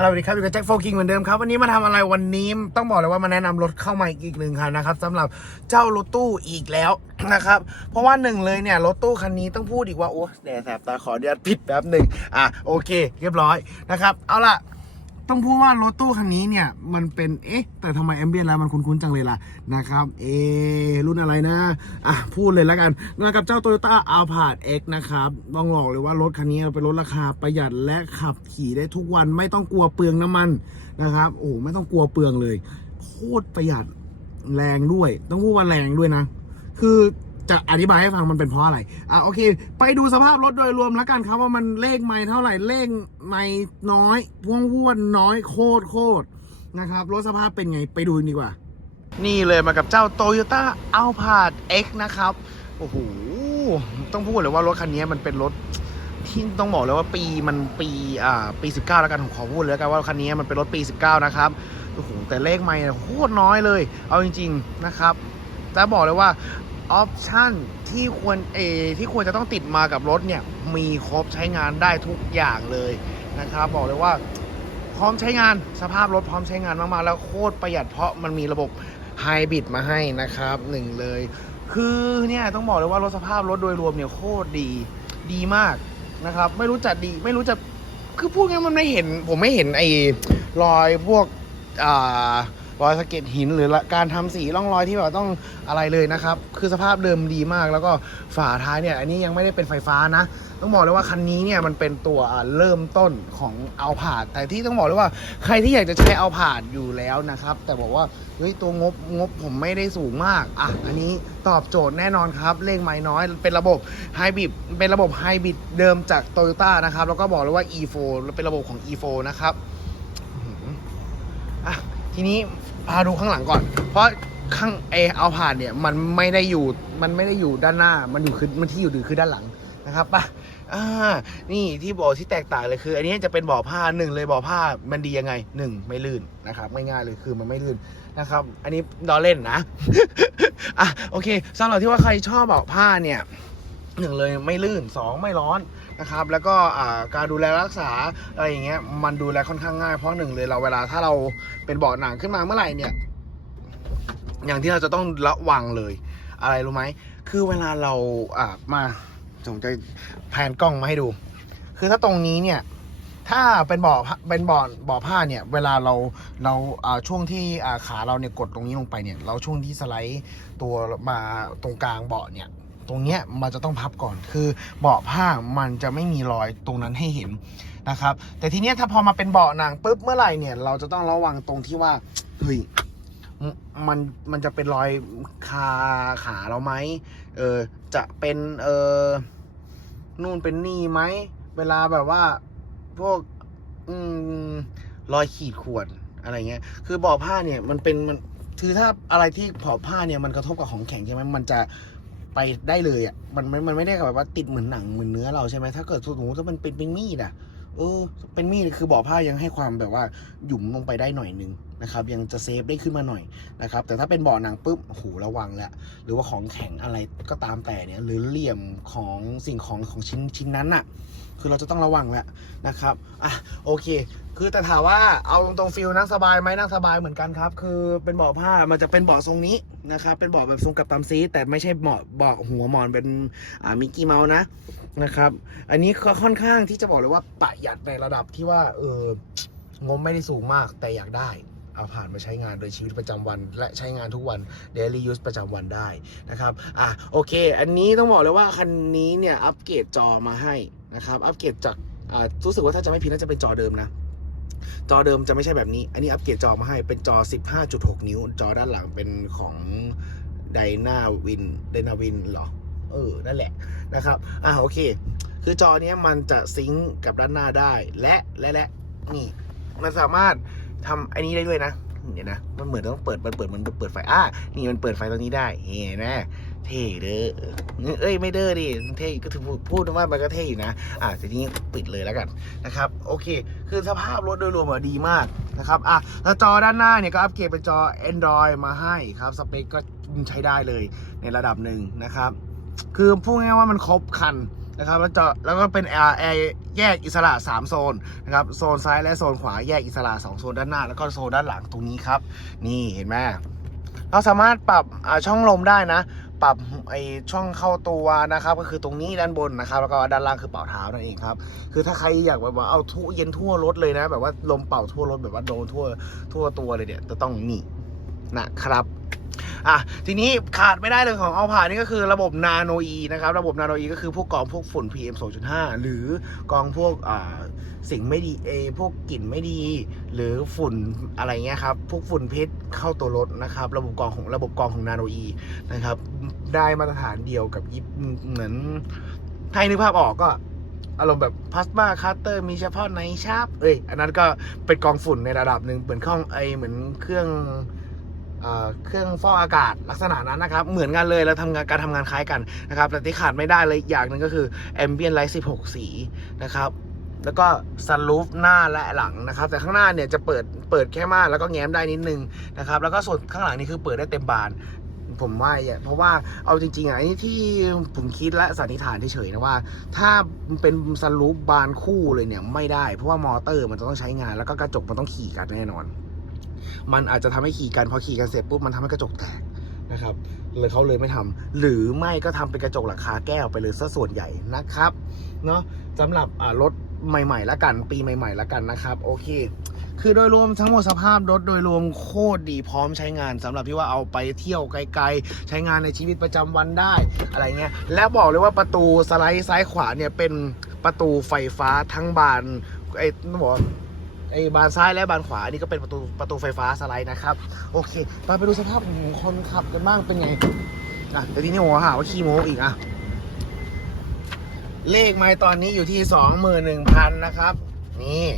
สวัสดีครับอยู่กับแจ็คโฟกิงเหมือนเดิมครับ วันนี้มาทำอะไรวันนี้ต้องบอกเลยว่ามาแนะนำรถเข้ามาอีกหนึ่งคันนะครับสำหรับเจ้ารถตู้อีกแล้วนะครับ เพราะว่าหนึ่งเลยเนี่ยรถตู้คันนี้ต้องพูดอีกว่า โอ้แดดแสบตาขอเดียดผิดแป๊บหนึ่งอะโอเค เรียบร้อยนะครับ เอาล่ะ ต้องพูดว่ารถตู้คันนี้เนี่ย มันเป็นเอ๊ะ แต่ทำไมแอมเบียนแล้วมันคุ้นๆจังเลยล่ะนะครับ เอรุ่นอะไรนะ อะ พูดเลยแล้วกันนะกับเจ้า Toyota a l p a r d X นะครับต้องบอกเลยว่ารถคันนี้เป็นรถราคาประหยัดและขับขี่ได้ทุกวันไม่ต้องกลัวเปลืองน้ำมันนะครับ โอ้ไม่ต้องกลัวเปลืองเลย โคตรประหยัดแรงด้วย ต้องพูดว่าแรงด้วยนะ คือ จะอธิบายให้ฟังมันเป็นเพราะอะไรอะโอเค ไปดูสภาพรถโดยรวมแล้วกันครับว่ามันเลขไม่เท่าไหร่เลขไม่น้อยพ่วงว่วนน้อยโคตรโคตรนะครับรถสภาพเป็นไงไปดูดีกว่า นี่เลยมากับเจ้า Toyota Alphard X นะครับ โอ้โห ต้องพูดเลยว่ารถคันนี้มันเป็นรถที่ต้องบอกเลยว่าปีมันปีอ่าปี 19 แล้วกันผมขอพูดเลยแล้วกันว่าคันนี้มันเป็นรถปี 19 นะครับโอ้โหแต่เลขไม่โคตรน้อยเลย เอาจริง ๆ นะครับจะบอกเลยว่า ออปชันที่ควรเอที่ควรจะต้องติดมากับรถเนี่ย มีครบใช้งานได้ทุกอย่างเลยนะครับ บอกเลยว่าพร้อมใช้งานสภาพรถพร้อมใช้งานมากๆ แล้วโคตรประหยัดเพราะมันมีระบบไฮบริดมาให้นะครับหนึ่งเลย คือเนี่ยต้องบอกเลยว่ารถสภาพรถโดยรวมเนี่ยโคตรดีดีมากนะครับ ไม่รู้จะดีไม่รู้จะคือพูดง่ายมันไม่เห็น ผมไม่เห็นไอ้รอยพวกอ่า รอยสะเก็ดหินหรือการทำสีร่องรอยที่แบบต้องอะไรเลยนะครับ คือสภาพเดิมดีมาก แล้วก็ฝาท้ายเนี่ย อันนี้ยังไม่ได้เป็นไฟฟ้านะ ต้องบอกเลยว่าคันนี้เนี่ยมันเป็นตัวเริ่มต้นของเอาผาด แต่ที่ต้องบอกเลยว่าใครที่อยากจะใช้เอาผาดอยู่แล้วนะครับ แต่บอกว่าเฮ้ยตัวงบงบผมไม่ได้สูงมากอะอันนี้ตอบโจทย์แน่นอนครับเลขไม้น้อย เป็นระบบไฮบริดเป็นระบบไฮบริดเดิมจาก t o y ยต้านะครับแล้วก็บอกเลยว่า e4 เป็นระบบของ e4 นะครับ ทีนี้พาดูข้างหลังก่อน เพราะข้างเอเอาผ่านเนี่ยมันไม่ได้อยู่มันไม่ได้อยู่ด้านหน้ามันอยู่คือมันที่อยู่ดือคือด้านหลังนะครับป่ะอ่านี่ที่บอกที่แตกต่างเลยคือ อันนี้จะเป็นบ่อผ้าหนึ่งเลยบ่อผ้ามันดียังไงหนึ่งไม่ลื่นนะครับง่ายๆเลยคือมันไม่ลื่นนะครับ อันนี้ดอเล่นนะอะโอเคสำหรับที่ว่าใครชอบบ่อผ้าเนี่ยหนึ่งเลยไม่ลื่นสองไม่ร้อน นะครับ แล้วก็การดูแลรักษาอะไรอย่างเงี้ยมันดูแลค่อนข้างง่ายเพราะหนึ่งเลยเราเวลาถ้าเราเป็นเบาะหนังขึ้นมาเมื่อไหร่เนี่ย อย่างที่เราจะต้องระวังเลย อะไรรู้ไหมคือเวลาเราอ่ามาผมจะแผนกล้องมาให้ดู คือถ้าตรงนี้เนี่ยถ้าเป็นบ่อเป็นบ่อบ่อผ้าเนี่ย เวลาเราเราช่วงที่ขาเราเนี่ยกดตรงนี้ลงไปเนี่ย เราช่วงที่สไลด์ตัวมาตรงกลางเบาะเนี่ย ตรงเนี้ยมันจะต้องพับก่อนคือเบาะผ้ามันจะไม่มีรอยตรงนั้นให้เห็นนะครับ แต่ทีเนี้ยถ้าพอมาเป็นเบาะหนังปุ๊บเมื่อไหร่เนี่ย เราจะต้องระวังตรงที่ว่าเฮ้ยมันมันจะเป็นรอยคาขาเราไหมเออจะเป็นเออนู่นเป็นนี่ไหมเวลาแบบว่าพวกอืมรอยขีดข่วนอะไรเงี้ย คือบ่อผ้าเนี่ยมันเป็นมันคือถ้าอะไรที่ผอผ้าเนี่ยมันกระทบกับของแข็งใช่ไหมมันจะ ไปได้เลยอะมันไม่มันไม่ได้แบบว่าติดเหมือนหนังเหมือนเนื้อเราใช่ไหมถ้าเกิดสมมติถ้ามันเป็นเป็นมีดอะเออ เป็นมีดคือบ่อผ้ายังให้ความแบบว่าหยุมลงไปได้หน่อยนึง นะครับยังจะเซฟได้ขึ้นมาหน่อยนะครับแต่ถ้าเป็นเบ่อหนังปุ๊บโอ้โหระวังแล้วหรือว่าของแข็งอะไรก็ตามแต่เนี่ยหรือเหลี่ยมของสิ่งของของชิ้นชิ้นนั้นน่ะคือเราจะต้องระวังแล้วนะครับอะโอเค คือแต่ถามว่าเอาตรงๆฟิลนั่งสบายไหมนั่งสบายเหมือนกันครับ คือเป็นเบาะผ้ามันจะเป็นเบาะทรงนี้นะครับ เป็นเบาะแบบทรงกับตามซีแต่ไม่ใช่เบาะเบาะหัวหมอนเป็นอ่ามิกกี้เมาส์นะนะครับ อันนี้ก็ค่อนข้างที่จะบอกเลยว่าประหยัดในระดับที่ว่าเอองบไม่ได้สูงมากแต่อยากได้ เอาผ่านมาใช้งานโดยชีวิตประจำวัน และใช้งานทุกวัน daily use ประจำวันได้นะครับอะโอเค อันนี้ต้องบอกเลยว่าคันนี้เนี่ยอัปเกรดจอมาให้นะครับอัปเกรดจากอ่ารู้สึกว่าถ้าจะไม่ผิดน่าจะเป็นจอเดิมนะจอเดิมจะไม่ใช่แบบนี้ อันนี้อัปเกรดจอมาให้เป็นจอ 15.6 นิ้ว จอด้านหลังเป็นของไดนาวินไดนาวินเหรอ เออ นั่นแหละนะครับ อ่าโอเค คือจอเนี้ยมันจะซิงก์กับด้านหน้าได้ และ และ และ นี่ มันสามารถ ทำอันนี้ได้ด้วยนะเดี๋ยวนะมันเหมือนต้องเปิดมันเปิดมันเปิดไฟอะนี่มันเปิดไฟตรงนี้ได้เห็นไหมเท่เด้อเอ้ยไม่เด้อดิเท่ก็ถือพูดพูดว่ามันก็เท่อยู่นะอะทีนี้ปิดเลยแล้วกันนะครับ โอเค คือสภาพรถโดยรวมอะดีมากนะครับอะแล้วจอด้านหน้าเนี่ยก็อัปเกรดเป็นจอ Android มาให้ครับสเปคก็ใช้ได้เลยในระดับหนึ่งนะครับ คือพูดง่ายว่ามันครบคันนะครับแล้วจอแล้วก็เป็นแอร์ แยกอิสระ 3 โซนนะครับโซนซ้ายและโซนขวาแยกอิสระ 2 โซนด้านหน้า แล้วก็โซนด้านหลังตรงนี้ครับ นี่เห็นไหมเราสามารถปรับอ่าช่องลมได้นะ ปรับไอช่องเข้าตัวนะครับ ก็คือตรงนี้ด้านบนนะครับ แล้วก็ด้านล่างคือเป่าเท้านั่นเองครับ คือถ้าใครอยากแบบว่าเอาทั่เย็นทั่วรถเลยนะ แบบว่าลมเป่าทั่วรถแบบว่าโดนทั่วทั่วตัวเลยเนี่ยจะต้องนี่นะครับ อะทีนี้ขาดไม่ได้เลยของเอาผ่านนี่ก็คือระบบนาโนอีนะครับ ระบบนาโนอีก็คือพวกกองพวกฝุ่น PM 2.5 หรือกองพวกอ่าสิ่งไม่ดีเอพวกกลิ่นไม่ดี หรือฝุ่นอะไรเงี้ยครับ พวกฝุ่นพิษเข้าตัวรถนะครับ ระบบกองของระบบกองของนาโนอีนะครับ ได้มาตรฐานเดียวกับยิปเหมือนให้นึกภาพออกก็อารมณ์แบบพลาสมาคัตเตอร์มีเฉพาะในชาร์ปเอ้ย อันนั้นก็เป็นกองฝุ่นในระดับหนึ่งเหมือนเครื่องไอเหมือนเครื่อง เครื่องฟอกอากาศลักษณะนั้นนะครับ เหมือนกันเลยแล้วทำงานการทำงานคล้ายกันนะครับแต่ที่ขาดไม่ได้เลยอย่างหนึ่งก็คือ Ambient Light 16 สีนะครับแล้วก็ซันรูฟหน้าและหลังนะครับ แต่ข้างหน้าเนี่ยจะเปิดเปิดแค่ม่านแล้วก็แง้มได้นิดนึงนะครับ แล้วก็ส่วนข้างหลังนี่คือเปิดได้เต็มบาน ผมว่าอย่างเพราะว่าเอาจริงๆอะอันนี้ที่ผมคิดและสันนิษฐานเฉยๆนะว่า ถ้าเป็นซันรูฟบานคู่เลยเนี่ยไม่ได้ เพราะว่ามอเตอร์มันจะต้องใช้งานแล้วก็กระจกมันต้องขี่กันแน่นอน มันอาจจะทำให้ขี่กันพอขี่กันเสร็จปุ๊บมันทำให้กระจกแตกนะครับเลยเขาเลยไม่ทำหรือไม่ก็ทำเป็นกระจกหลังคาแก้วไปเลยซะส่วนใหญ่นะครับเนาะสำหรับรถใหม่ๆแล้วกัน ปีใหม่ๆแล้วกันนะครับ โอเค คือโดยรวมทั้งหมดสภาพรถโดยรวมโคตรดีพร้อมใช้งานสำหรับที่ว่าเอาไปเที่ยวไกลๆ ใช้งานในชีวิตประจำวันได้อะไรเงี้ยแล้วบอกเลยว่าประตูสไลด์ซ้ายขวาเนี่ยเป็นประตูไฟฟ้าทั้งบานไอ้ต้องบอก ไอ้บานซ้ายและบานขวาอันนี่ก็เป็นประตูประตูไฟฟ้าสไลด์นะครับ โอเคมาไปดูสภาพของคนขับกันบ้างเป็นไงอะแต่ทีนี้ผมหาว่าขี้โม้อีกอะเลขไม้ตอนนี้อยู่ที่สองหมื่นหนึ่งพันนะครับ นี่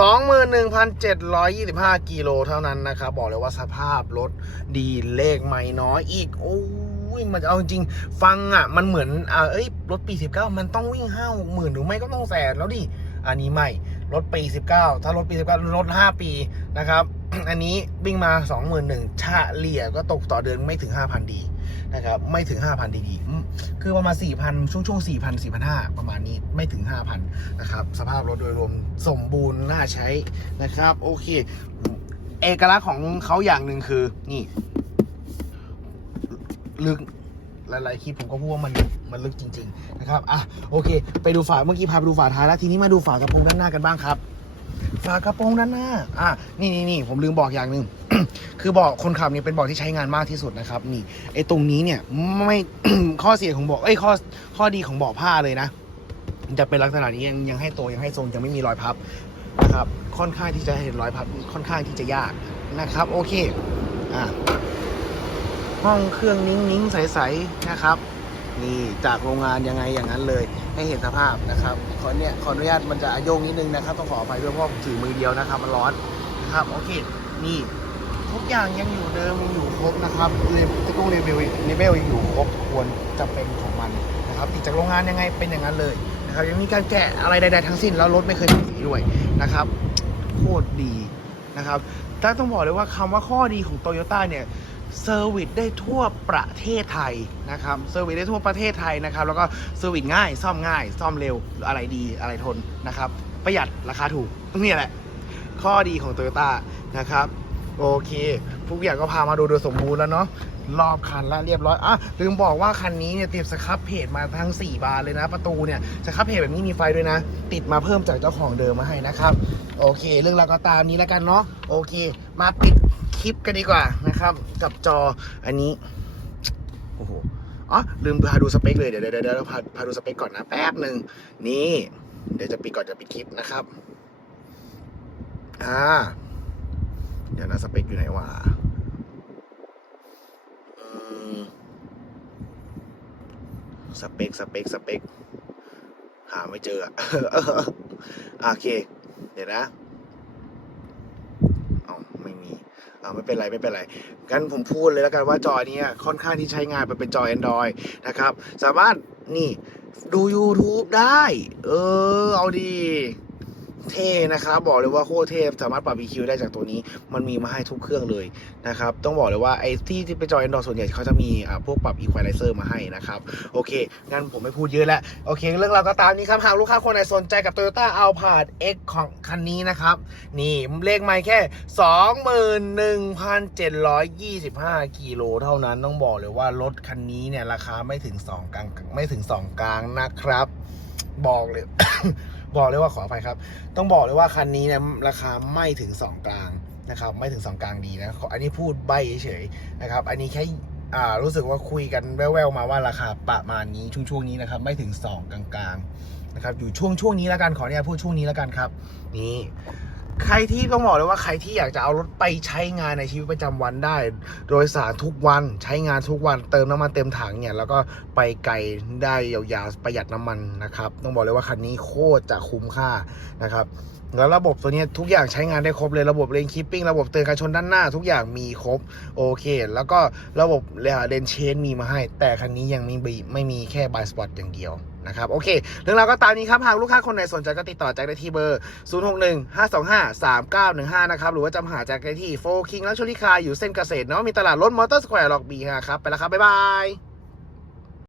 สองหมื่นหนึ่งพันเจ็ดร้อยยี่สิบห้ากิโลเท่านั้นนะครับ บอกเลยว่าสภาพรถดีเลขไม่น้อยอีกโอ้ยมันเอาจริงฟังอะ มันเหมือนอ่าเอ้ยรถปีสิบเก้ามันต้องวิ่งห้าหกหมื่นหรือไม่ก็ต้องแสนแล้วดิอันนี้ไม่ รถปีสิบเก้าถ้ารถปีสิบเก้ารถห้าปีนะครับ อันนี้วิ่งมาสองหมื่นหนึ่งเลียก็ตกต่อเดือนไม่ถึงห้าพันดีนะครับ ไม่ถึงห้าพันดีๆคือประมาณสี่พันช่วงช่วงสี่พันสี่พันห้าประมาณนี้ไม่ถึงห้าพันนะครับ สภาพรถโดยรวมสมบูรณ์น่าใช้นะครับ โอเค เอกลักษณ์ของเขาอย่างหนึ่งคือ นี่ ลึกหลายๆคลิปผมก็พูดว่ามัน มันลึกจริง ๆ นะครับ อะ โอเค ไปดูฝา เมื่อกี้พาไปดูฝาท้ายแล้ว ทีนี้มาดูฝากระโปรงด้านหน้ากันบ้างครับ ฝากระโปรงด้านหน้า อะ นี่นี่นี่ผมลืมบอกอย่างหนึ่ง คือเบอกคนขับเนี่ยเป็นเบอกที่ใช้งานมากที่สุดนะครับ นี่ ไอ้ตรงนี้เนี่ย ไม่ ข้อเสียของเบอกเอ้ย ข้อ ข้อดีของเบอกผ้าเลยนะ จะเป็นลักษณะนี้ยังยังให้โตยังให้ทรงยังไม่มีรอยพับนะครับ ค่อนข้างที่จะเห็นรอยพับ ค่อนข้างที่จะยากนะครับ โอเค อะห้องเครื่องนิ้งนิ้งๆใสๆนะครับ นี่จากโรงงานยังไงอย่างนั้นเลย ให้เห็นสภาพนะครับขอเนี่ยขออนุญาตมันจะโยงนิดนึงนะครับต้องขออภัยด้วยเพราะถือมือเดียวนะครับ มันร้อนนะครับโอเคนี่ทุกอย่างยังอยู่เดิมยังอยู่ครบนะครับเลเวลต้องเลเวลเลเวลยังอยู่ครบควรจะเป็นของมันนะครับจากโรงงานยังไงเป็นอย่างนั้นเลยนะครับยังมีการแกะอะไรใด ๆ ทั้งสิ้นแล้วรถไม่เคยมีสีด้วยนะครับโคตรดีนะครับถ้าต้องบอกเลยว่าคำว่าข้อดีของโตโยต้าเนี่ย เซอร์วิสได้ทั่วประเทศไทยนะครับเซอร์วิสได้ทั่วประเทศไทยนะครับ แล้วก็เซอร์วิสง่ายซ่อมง่าย ซ่อมเร็วอะไรดีอะไรทนนะครับ ประหยัดราคาถูกนี่แหละ ข้อดีของโตโยต้านะครับ โอเคทุกอย่างก็พามาดูโดยสมบูรณ์แล้วเนาะรอบคันแล้วเรียบร้อยอะลืมบอกว่าคันนี้เนี่ยตรียมสครับเพจมาทั้ง 4 บานเลยนะ ประตูเนี่ยสครับเพจแบบนี้มีไฟด้วยนะ ติดมาเพิ่มจากเจ้าของเดิมมาให้นะครับ โอเค เรื่องราวก็ตามนี้แล้วกันเนาะโอเค มาปิด คลิปกันดีกว่านะครับ กับจออันนี้ โอ้โหอ๋อลืมพาดูสเปคเลยเดี๋ยวเดี๋ยวเดี๋ยวพาพาดูสเปคก่อนนะแป๊บหนึ่งนี่ เดี๋ยวจะปิดก่อนจะปิดคลิปนะครับอ่าเดี๋ยวนะสเปคอยู่ไหนวะสเปคสเปคสเปคหาไม่เจออะโอเค เดี๋ยวนะเอาไม่มีเอาไม่เป็นไรไม่เป็นไรกันผมพูดเลยแล้วกันว่าจอเนี้ยค่อนข้างที่ใช้งานไปเป็นจอ Android นะครับ สามารถนี่ดู YouTube ได้ เออ เอาดี เท่นะครับบอกเลยว่าโคตรเท่สามารถปรับ EQ ได้จากตัวนี้ มันมีมาให้ทุกเครื่องเลยนะครับต้องบอกเลยว่าไอ้ที่ที่เป็นจอ Android ส่วนใหญ่เขาจะมีอ่าพวกปรับ Equalizer มาให้นะครับโอเคงั้นผมไม่พูดเยอะแล้วโอเค เรื่องราวก็ตามนี้ครับหากลูกค้าคนไหนสนใจกับ Toyota Alphard X ของคันนี้นะครับนี่เลขไม่แค่ 21,725 กิโลเท่านั้นต้องบอกเลยว่ารถคันนี้เนี่ยราคาไม่ถึง2กลางไม่ถึง 2 กลางนะครับ บอกเลย บอกเลยว่าขออภัยครับ ต้องบอกเลยว่าคันนี้เนี่ยราคาไม่ถึง 2 กลางนะครับ ไม่ถึง 2 กลางดีนะขออันนี้พูดใบเฉยๆนะครับ อันนี้แค่อ่ารู้สึกว่าคุยกันแว่วๆมาว่าราคาประมาณนี้ช่วงช่วงๆนี้นะครับ ไม่ถึง 2 กลางๆนะครับอยู่ช่วงช่วงนี้แล้วกันขออนุญาตพูดช่วงนี้แล้วกันครับ นี่ ใครที่ต้องบอกเลยว่าใครที่อยากจะเอารถไปใช้งานในชีวิตประจำวันได้ โดยสารทุกวันใช้งานทุกวันเติมน้ำมันเต็มถังเนี่ย แล้วก็ไปไกลได้ยาวๆประหยัดน้ำมันนะครับ ต้องบอกเลยว่าคันนี้โคตรจะคุ้มค่านะครับแล้วระบบตัวนี้ทุกอย่างใช้งานได้ครบเลยระบบเลนคีปปิ้งระบบเตือนการชนด้านหน้า ทุกอย่างมีครบโอเค แล้วก็ระบบเลนเชนมีมาให้ แต่คันนี้ยังไม่มีไม่มีแค่บายสปอตอย่างเดียวนะครับโอเค เรื่องราวก็ตามนี้ครับ หากลูกค้าคนไหนสนใจก็ติดต่อแจ็คได้ที่เบอร์ 0615253915 นะครับ หรือว่าจำหาแจ็คได้ที่โฟคิงและชลิคาอยู่เส้นเกษตรเนาะมีตลาดรถมอเตอร์สแควร์ล็อกบีครับ ไปแล้วครับ บ๊ายบาย